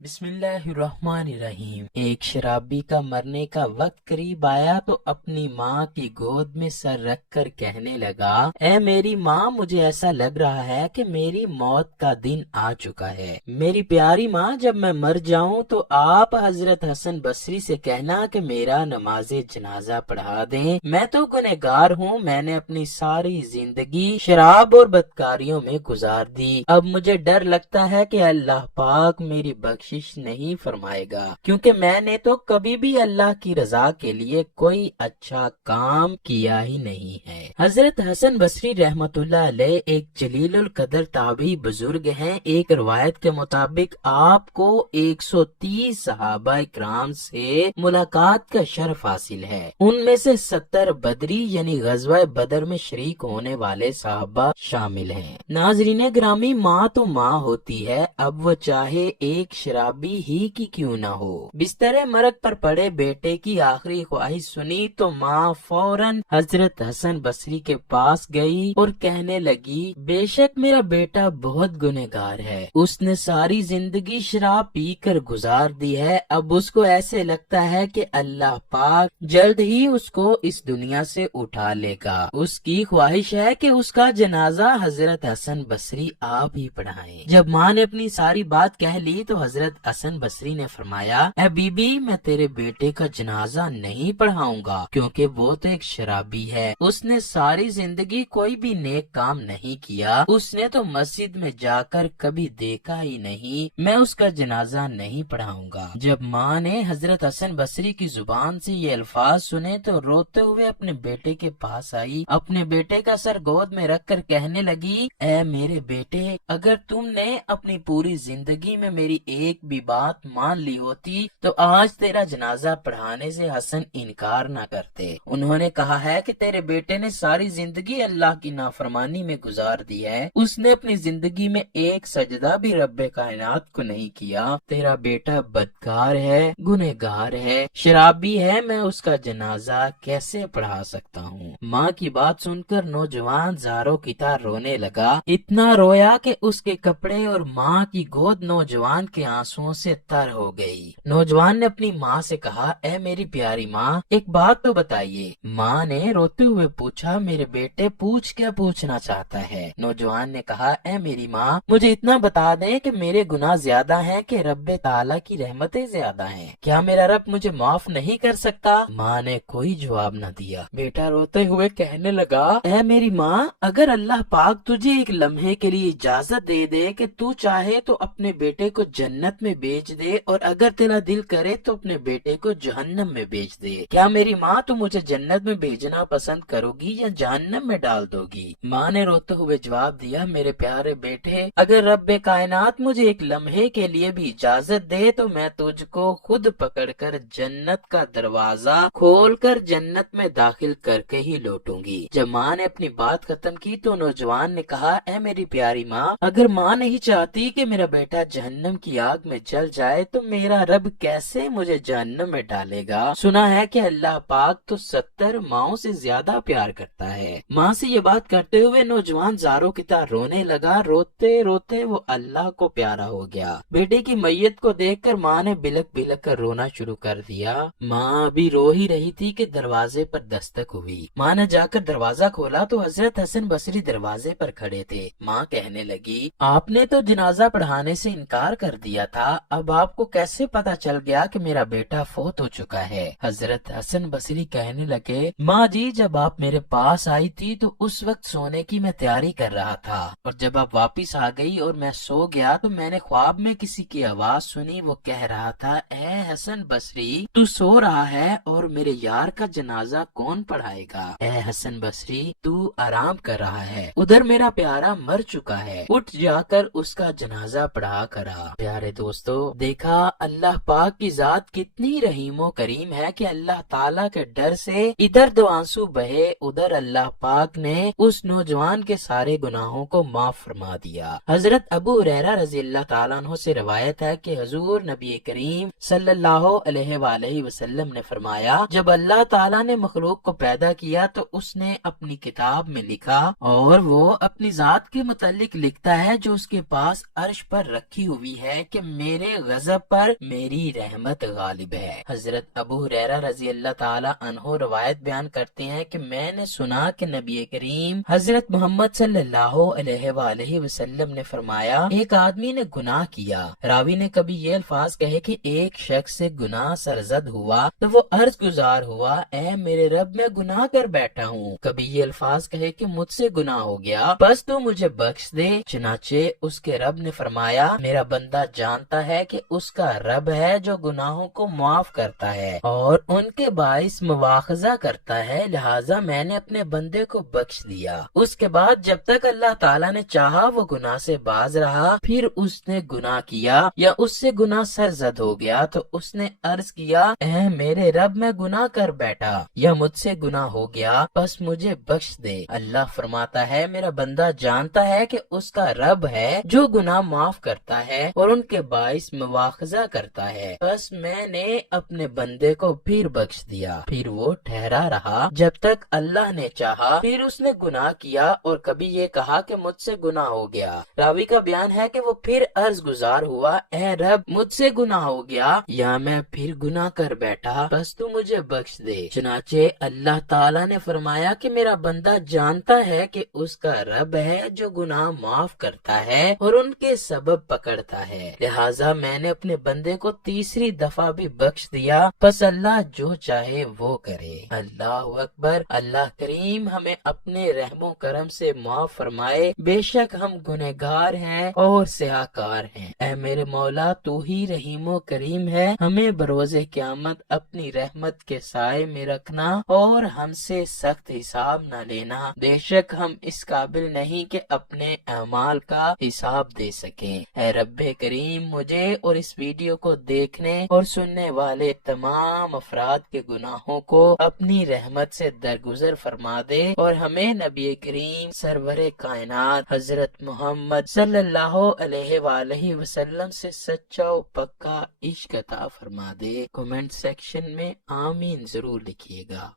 بسم اللہ الرحمن الرحیم۔ ایک شرابی کا مرنے کا وقت قریب آیا تو اپنی ماں کی گود میں سر رکھ کر کہنے لگا، اے میری ماں، مجھے ایسا لگ رہا ہے کہ میری موت کا دن آ چکا ہے۔ میری پیاری ماں، جب میں مر جاؤں تو آپ حضرت حسن بصری سے کہنا کہ میرا نماز جنازہ پڑھا دیں۔ میں تو گنہگار ہوں، میں نے اپنی ساری زندگی شراب اور بدکاریوں میں گزار دی۔ اب مجھے ڈر لگتا ہے کہ اللہ پاک میری بخشش نہیں فرمائے گا، کیونکہ میں نے تو کبھی بھی اللہ کی رضا کے لیے کوئی اچھا کام کیا ہی نہیں ہے۔ حضرت حسن بصری رحمت اللہ علیہ ایک جلیل القدر تابعی بزرگ ہیں۔ ایک روایت کے مطابق آپ کو 130 صحابہ کرام سے ملاقات کا شرف حاصل ہے۔ ان میں سے 70 بدری یعنی غزوہ بدر میں شریک ہونے والے صحابہ شامل ہیں۔ ناظرین گرامی، ماں تو ماں ہوتی ہے، اب وہ چاہے ایک شرابی ہی کی کیوں نہ ہو۔ بستر مرگ پر پڑے بیٹے کی آخری خواہش سنی تو ماں فوراً حضرت حسن بصری کے پاس گئی اور کہنے لگی، بے شک میرا بیٹا بہت گنہگار ہے، اس نے ساری زندگی شراب پی کر گزار دی ہے، اب اس کو ایسے لگتا ہے کہ اللہ پاک جلد ہی اس کو اس دنیا سے اٹھا لے گا۔ اس کی خواہش ہے کہ اس کا جنازہ حضرت حسن بصری آپ ہی پڑھائیں۔ جب ماں نے اپنی ساری بات کہہ لی تو حضرت حسن بصری نے فرمایا، اے بی بی، میں تیرے بیٹے کا جنازہ نہیں پڑھاؤں گا، کیونکہ وہ تو ایک شرابی ہے، اس نے ساری زندگی کوئی بھی نیک کام نہیں کیا، اس نے تو مسجد میں جا کر کبھی دیکھا ہی نہیں، میں اس کا جنازہ نہیں پڑھاؤں گا۔ جب ماں نے حضرت حسن بصری کی زبان سے یہ الفاظ سنے تو روتے ہوئے اپنے بیٹے کے پاس آئی، اپنے بیٹے کا سر گود میں رکھ کر کہنے لگی، اے میرے بیٹے، اگر تم نے اپنی پوری زندگی میں میری ایک بھی بات مان لی ہوتی تو آج تیرا جنازہ پڑھانے سے حسن انکار نہ کرتے۔ انہوں نے کہا ہے کہ تیرے بیٹے نے ساری زندگی اللہ کی نافرمانی میں گزار دی ہے، اس نے اپنی زندگی میں ایک سجدہ بھی رب کائنات کو نہیں کیا، تیرا بیٹا بدکار ہے، گنہگار ہے، شرابی ہے، میں اس کا جنازہ کیسے پڑھا سکتا ہوں۔ ماں کی بات سن کر نوجوان زاروں کی طرح رونے لگا، اتنا رویا کہ اس کے کپڑے اور ماں کی گود نوجوان کے آنسوؤں سے تر ہو گئی۔ نوجوان نے اپنی ماں سے کہا، اے میری پیاری ماں، ایک بات تو بتائیے۔ ماں نے روتے ہوئے پوچھا، میرے بیٹے پوچھ کیا پوچھنا چاہتا ہے؟ نوجوان نے کہا، اے میری ماں، مجھے اتنا بتا دیں کہ میرے گناہ زیادہ ہیں کہ رب تعالیٰ کی رحمتیں زیادہ ہیں، کیا میرا رب مجھے معاف نہیں کر سکتا؟ ماں نے کوئی جواب نہ دیا۔ بیٹا روتے ہوئے کہنے لگا، اے میری ماں، اگر اللہ پاک تجھے ایک لمحے کے لیے اجازت دے دے کہ تو چاہے تو اپنے بیٹے کو جنت میں بیچ دے اور اگر تیرا دل کرے تو اپنے بیٹے کو جہنم میں بیچ دے، کیا میری ماں تو مجھے جنت میں بھیجنا پسند کرو گی یا جہنم میں ڈال دو گی؟ ماں نے روتے ہوئے جواب دیا، میرے پیارے بیٹے، اگر رب کائنات مجھے ایک لمحے کے لیے بھی اجازت دے تو میں تجھ کو خود پکڑ کر جنت کا دروازہ کھول کر جنت میں داخل کر کے ہی لوٹوں گی۔ جب ماں نے اپنی بات ختم کی تو نوجوان نے کہا، اے میری پیاری ماں، اگر ماں نہیں چاہتی کہ میرا بیٹا جہنم کی آگ میں جل جائے تو میرا رب کیسے مجھے جہنم میں ڈالے گا؟ سنا ہے کہ اللہ پاک تو 70 ماؤں سے زیادہ پیار کرتا ہے۔ ماں سے یہ بات کرتے ہوئے نوجوان زاروں کی طرح رونے لگا، روتے روتے وہ اللہ کو پیارا ہو گیا۔ بیٹے کی میت کو دیکھ کر ماں نے بلک بلک کر رونا شروع کر دیا۔ ماں ابھی رو ہی رہی تھی کہ دروازے پر دستک ہوئی۔ ماں نے جا کر دروازہ کھولا تو حضرت حسن بصری دروازے پر کھڑے تھے۔ ماں کہنے لگی، آپ نے تو جنازہ پڑھانے سے انکار کر دیا تھا، اب آپ کو کیسے پتا چل گیا کہ میرا بیٹا فوت ہو چکا ہے؟ حضرت حسن بصری کہنے لگے، ماں جی، جب آپ میرے پاس آئی تھی تو اس وقت سونے کی میں تیاری کر رہا تھا، اور جب آپ واپس آ گئی اور میں سو گیا تو میں نے خواب میں کسی کی آواز سنی، وہ کہہ رہا تھا، اے حسن بصری، تو سو رہا ہے اور میرے یار کا جنازہ کون پڑھائے گا؟ اے حسن بصری، تو آرام کر رہا ہے، ادھر میرا پیارا مر چکا ہے، اٹھ جا کر اس کا جنازہ پڑھا کرا۔ پیارے دوستو، دیکھا اللہ پاک کی ذات کتنی رحیم و کریم ہے کہ اللہ تعالیٰ کے ڈر سے ادھر دو آنسو بہے، ادھر اللہ پاک نے اس نوجوان کے سارے گناہوں کو معاف فرما دیا۔ حضرت ابو ہریرہ رضی اللہ تعالیٰ عنہ سے روایت ہے کہ حضور نبی کریم صلی اللہ علیہ وآلہ وسلم نے فرمایا، جب اللہ تعالیٰ نے مخلوق کو پیدا کیا تو اس نے اپنی کتاب میں لکھا، اور وہ اپنی ذات کے متعلق لکھتا ہے جو اس کے پاس عرش پر رکھی ہوئی ہے، کہ میرے غضب پر میری رحمت غالب ہے۔ حضرت ابو ہریرہ رضی اللہ تعالی عنہ روایت بیان کرتے ہیں کہ میں نے سنا کہ نبی کریم حضرت محمد صلی اللہ علیہ وآلہ وسلم نے فرمایا، ایک آدمی نے گناہ کیا۔ راوی نے کبھی یہ الفاظ کہے کہ ایک شخص سے گناہ سرزد ہوا تو وہ عرض گزار ہوا، اے میرے رب میں گناہ کر بیٹھا ہوں۔ کبھی یہ الفاظ کہے کہ مجھ سے گناہ ہو گیا، بس تو مجھے بخش دے۔ چنانچہ اس کے رب نے فرمایا، میرا بندہ جانتا ہے کہ اس کا رب ہے جو گناہوں کو معاف کرتا ہے اور ان کے باعث مواخذہ کرتا ہے، لہٰذا میں نے اپنے بندے کو بخش دیا۔ اس کے بعد جب تک اللہ تعالیٰ نے چاہا وہ گناہ سے باز رہا، پھر اس نے گناہ کیا یا اس سے گناہ سرزد ہو گیا تو اس نے عرض کیا، اے میرے رب میں گناہ کر بیٹھا یا مجھ سے گناہ ہو گیا، بس مجھے بخش دے۔ اللہ فرماتا ہے، میرا بندہ جانتا ہے کہ اس کا رب ہے جو گناہ معاف کرتا ہے اور ان کے باعث مواخذہ کرتا ہے، بس میں نے اپنے بندے کو پھر بخش دیا۔ پھر وہ ٹھہرا رہا جب تک اللہ نے چاہا، پھر اس نے گناہ کیا اور کبھی یہ کہا کہ مجھ سے گناہ ہو گیا۔ راوی کا بیان ہے کہ وہ پھر عرض گزار ہوا، اے رب مجھ سے گناہ ہو گیا یا میں پھر گناہ کر بیٹھا، بس تو مجھے بخش دے۔ چنانچہ اللہ تعالیٰ نے فرمایا کہ میرا بندہ جانتا ہے کہ اس کا رب ہے جو گناہ معاف کرتا ہے اور ان کے سبب پکڑتا ہے، لہٰذا میں نے اپنے بندے کو تیسری دفعہ بھی بخش دیا، پس اللہ جو چاہے وہ کرے۔ اللہ اکبر۔ اللہ کریم ہمیں اپنے رحم و کرم سے معاف فرمائے، بے شک ہم گنہگار ہیں اور سیاہکار ہیں۔ اے میرے مولا، تو ہی رحیم و کریم ہے، ہمیں بروز قیامت اپنی رحمت کے سائے میں رکھنا اور ہم سے سخت حساب نہ لینا، بے شک ہم اس قابل نہیں کہ اپنے اعمال کا حساب دے سکیں۔ اے رب کریم، مجھے اور اس ویڈیو کو دیکھنے اور سننے والے تمام افراد کے گناہوں کو اپنی رحمت سے درگزر فرما دے اور ہمیں نبی کریم سرور کائنات حضرت محمد صلی اللہ علیہ وآلہ وسلم سے سچا و پکا عشق عطا فرما دے۔ کمنٹ سیکشن میں آمین ضرور لکھیے گا۔